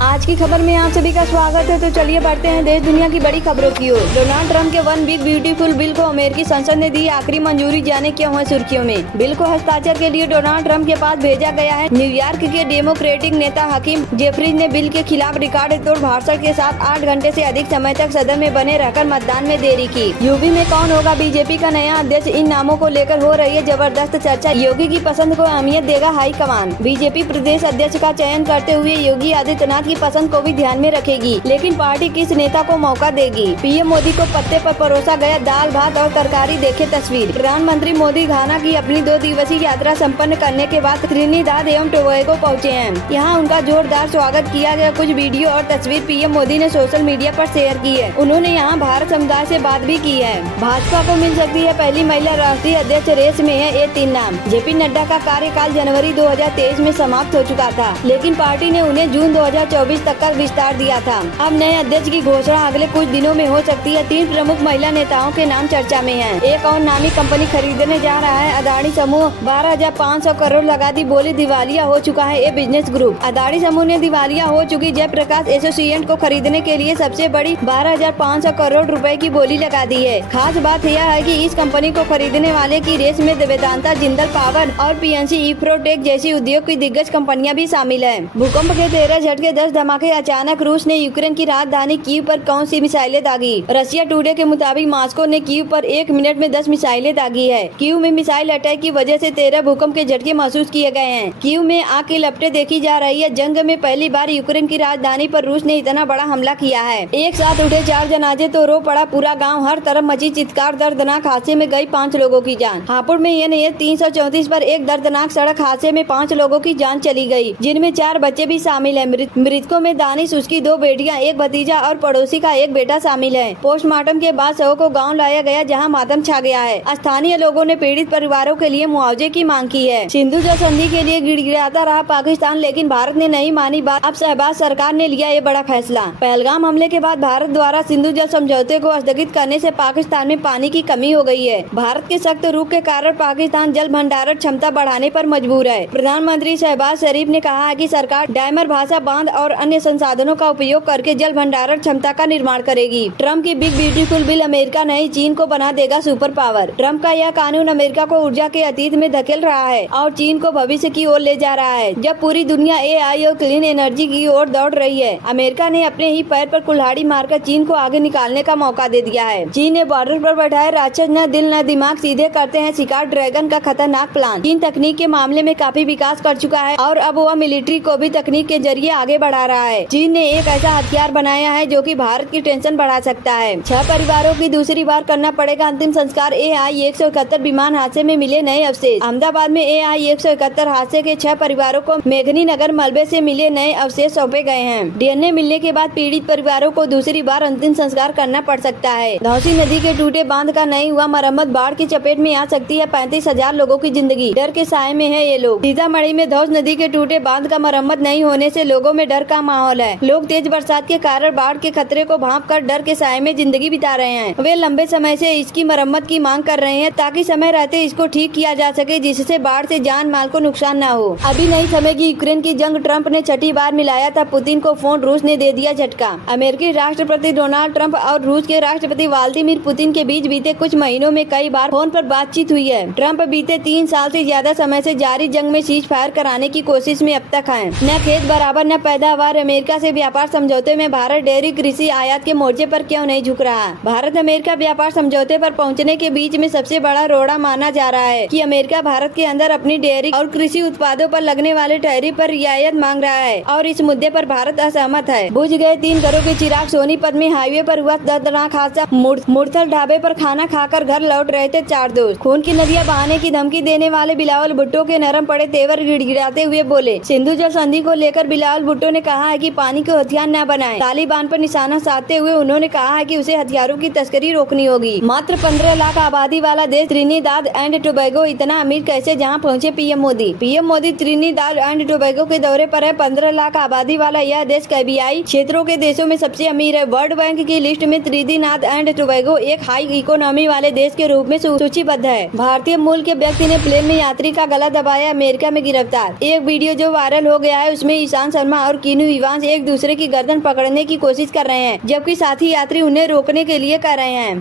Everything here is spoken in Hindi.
आज की खबर में आप सभी का स्वागत है। तो चलिए बढ़ते हैं देश दुनिया की बड़ी खबरों की ओर। डोनाल्ड ट्रंप के वन बिग ब्यूटीफुल बिल को अमेरिकी संसद ने दी आखिरी मंजूरी, जाने क्यों है सुर्खियों में। बिल को हस्ताक्षर के लिए डोनाल्ड ट्रंप के पास भेजा गया है। न्यूयॉर्क के डेमोक्रेटिक नेता हकीम जेफरीज ने बिल के खिलाफ रिकॉर्ड तोड़ भाषण के साथ 8 घंटे से अधिक समय तक सदन में बने रहकर मतदान में देरी की। यूपी में कौन होगा बीजेपी का नया अध्यक्ष, इन नामों को लेकर हो रही है जबरदस्त चर्चा। योगी की पसंद को अहमियत देगा हाईकमान। बीजेपी प्रदेश अध्यक्ष का चयन करते हुए योगी आदित्यनाथ की पसंद को भी ध्यान में रखेगी, लेकिन पार्टी किस नेता को मौका देगी। पीएम मोदी को पत्ते पर परोसा गया दाल भात और तरकारी, देखे तस्वीर। प्रधानमंत्री मोदी घाना की अपनी 2 दिवसीय यात्रा संपन्न करने के बाद त्रिनिदाद एवं टोबैगो पहुँचे हैं। यहाँ उनका जोरदार स्वागत किया गया। कुछ वीडियो और तस्वीर पीएम मोदी ने सोशल मीडिया पर शेयर की है। उन्होंने यहाँ भारत समुदाय से बात भी की है। भाजपा को मिल सकती है पहली महिला राष्ट्रीय अध्यक्ष, रेस में है ये 3 नाम। जेपी नड्डा का कार्यकाल जनवरी 2023 में समाप्त हो चुका था, लेकिन पार्टी ने उन्हें जून 2024 तक का विस्तार दिया था। अब नए अध्यक्ष की घोषणा अगले कुछ दिनों में हो सकती है। 3 प्रमुख महिला नेताओं के नाम चर्चा में हैं। एक और नामी कंपनी खरीदने जा रहा है अदानी समूह। 12,500 करोड़ लगा दी बोली, दिवालिया हो चुका है ये बिजनेस ग्रुप। अदानी समूह ने दिवालिया हो चुकी जयप्रकाश एसोसिएट को खरीदने के लिए सबसे बड़ी 12,500 करोड़ रुपए की बोली लगा दी है। खास बात यह है कि इस कंपनी को खरीदने वाले की रेस में वेदांता, जिंदल पावर और पीएनसी इफ्रोटेक जैसी उद्योग की दिग्गज कंपनियां भी शामिल है। भूकंप के 13 झटके 10 धमाके। अचानक रूस ने यूक्रेन की राजधानी कीव पर कौन सी मिसाइलें दागी। रशिया टुडे के मुताबिक मॉस्को ने कीव पर 1 मिनट में 10 मिसाइलें दागी है। कीव में मिसाइल अटैक की वजह से 13 भूकंप के झटके महसूस किए गए हैं। कीव में आग की लपटें देखी जा रही है। जंग में पहली बार यूक्रेन की राजधानी पर रूस ने इतना बड़ा हमला किया है। एक साथ उठे 4 जनाजे तो रो पड़ा पूरा गाँव। हर तरफ मची चित्कार। दर्दनाक हादसे में गई 5 लोगों की जान। हापुड़ में NH 334 पर एक दर्दनाक सड़क हादसे में 5 लोगों की जान चली गई, जिनमें 4 बच्चे भी शामिल है। मृतकों में दानिश, उसकी 2 बेटियां, एक भतीजा और पड़ोसी का एक बेटा शामिल है। पोस्टमार्टम के बाद शव को गांव लाया गया, जहां मातम छा गया है। स्थानीय लोगों ने पीड़ित परिवारों के लिए मुआवजे की मांग की है। सिंधु जल संधि के लिए गिड़गिड़ाता रहा पाकिस्तान, लेकिन भारत ने नहीं मानी बात। अब शहबाज सरकार ने लिया ये बड़ा फैसला। पहलगाम हमले के बाद भारत द्वारा सिंधु जल समझौते को स्थगित करने से पाकिस्तान में पानी की कमी हो गई है। भारत के सख्त रुख के कारण पाकिस्तान जल भंडारण क्षमता बढ़ाने पर मजबूर है। प्रधानमंत्री शहबाज शरीफ ने कहा है कि सरकार डायमर भाषा बांध और अन्य संसाधनों का उपयोग करके जल भंडारण क्षमता का निर्माण करेगी। ट्रम्प की बिग ब्यूटीफुल बिल अमेरिका नहीं चीन को बना देगा सुपर पावर। ट्रम्प का यह कानून अमेरिका को ऊर्जा के अतीत में धकेल रहा है और चीन को भविष्य की ओर ले जा रहा है, जब पूरी दुनिया AI और क्लीन एनर्जी की ओर दौड़ रही है। अमेरिका ने अपने ही पैर पर कुल्हाड़ी मारकर चीन को आगे निकालने का मौका दे दिया है। चीन ने बॉर्डर पर बैठाए राक्षस, न दिल न दिमाग, सीधे करते हैं शिकार ड्रैगन का खतरनाक प्लान। चीन तकनीक के मामले में काफी विकास कर चुका है और अब वह मिलिट्री को भी तकनीक के जरिए आगे बढ़ा रहा है। चीन ने एक ऐसा हथियार बनाया है जो कि भारत की टेंशन बढ़ा सकता है। 6 परिवारों की दूसरी बार करना पड़ेगा अंतिम संस्कार। AI-171 विमान हादसे में मिले नए अवशेष। अहमदाबाद में AI-171 हादसे के 6 परिवारों को मेघनी नगर मलबे से मिले नए अवशेष सौंपे गए हैं। DNA मिलने के बाद पीड़ित परिवारों को दूसरी बार अंतिम संस्कार करना पड़ सकता है। धौसी नदी के टूटे बांध का नहीं हुआ मरम्मत, बाढ़ की चपेट में आ सकती है 35,000 लोगों की जिंदगी। डर के साए में है ये लोग। सीतामढ़ी में धौस नदी के टूटे बांध का मरम्मत नहीं होने से लोगों में डर का माहौल है। लोग तेज बरसात के कारण बाढ़ के खतरे को भांपकर डर के साए में जिंदगी बिता रहे हैं। वे लंबे समय से इसकी मरम्मत की मांग कर रहे हैं ताकि समय रहते इसको ठीक किया जा सके, जिससे बाढ़ से जान माल को नुकसान न हो। अभी नहीं थमेगी यूक्रेन की जंग। ट्रंप ने 6ठी बार मिलाया था पुतिन को फोन, रूस ने दे दिया झटका। अमेरिकी राष्ट्रपति डोनाल्ड ट्रंप और रूस के राष्ट्रपति व्लादिमीर पुतिन के बीच बीते कुछ महीनों में कई बार फोन पर बातचीत हुई है। ट्रंप बीते 3 साल से ज्यादा समय से जारी जंग में सीज फायर कराने की कोशिश में अब तक है। न खेत बराबर न पैदावार। अमेरिका से व्यापार समझौते में भारत डेयरी कृषि आयात के मोर्चे पर क्यों नहीं झुक रहा। भारत अमेरिका व्यापार समझौते पर पहुंचने के बीच में सबसे बड़ा रोड़ा माना जा रहा है कि अमेरिका भारत के अंदर अपनी डेयरी और कृषि उत्पादों पर लगने वाले टैरिफ पर रियायत मांग रहा है और इस मुद्दे पर भारत असहमत है। बुझ गए 3 घरों के चिराग। सोनीपत में हाईवे पर हुआ दर्दनाक हादसा। मुरथल ढाबे पर खाना खाकर घर लौट रहे थे 4 दोस्त। खून की नदियां बहाने की धमकी देने वाले बिलावल भुट्टो के नरम पड़े तेवर गिड़गिड़ाते हुए बोले। सिंधु जल संधि को लेकर बिलावल भुट्टो ने कहा है कि पानी को हथियार न बनाएं। तालिबान पर निशाना साधते हुए उन्होंने कहा है कि उसे हथियारों की तस्करी रोकनी होगी। मात्र 15 लाख आबादी वाला देश त्रिनिदाद एंड टोबैगो इतना अमीर कैसे, जहां पहुंचे PM Modi. PM Modi Trinidad and Tobago के दौरे पर है। 15 लाख आबादी वाला यह देश कैरिबियाई क्षेत्रों के देशों में सबसे अमीर है। वर्ल्ड बैंक की लिस्ट में त्रिनिदाद एंड टोबैगो एक हाई इकोनॉमी वाले देश के रूप में सूचीबद्ध है। भारतीय मूल के व्यक्ति ने प्लेन में यात्री का गला दबाया, अमेरिका में गिरफ्तार। एक वीडियो जो वायरल हो गया है उसमें ईशांत शर्मा और कीनू इवांस एक दूसरे की गर्दन पकड़ने की कोशिश कर रहे हैं, जबकि साथी यात्री उन्हें रोकने के लिए कह रहे हैं।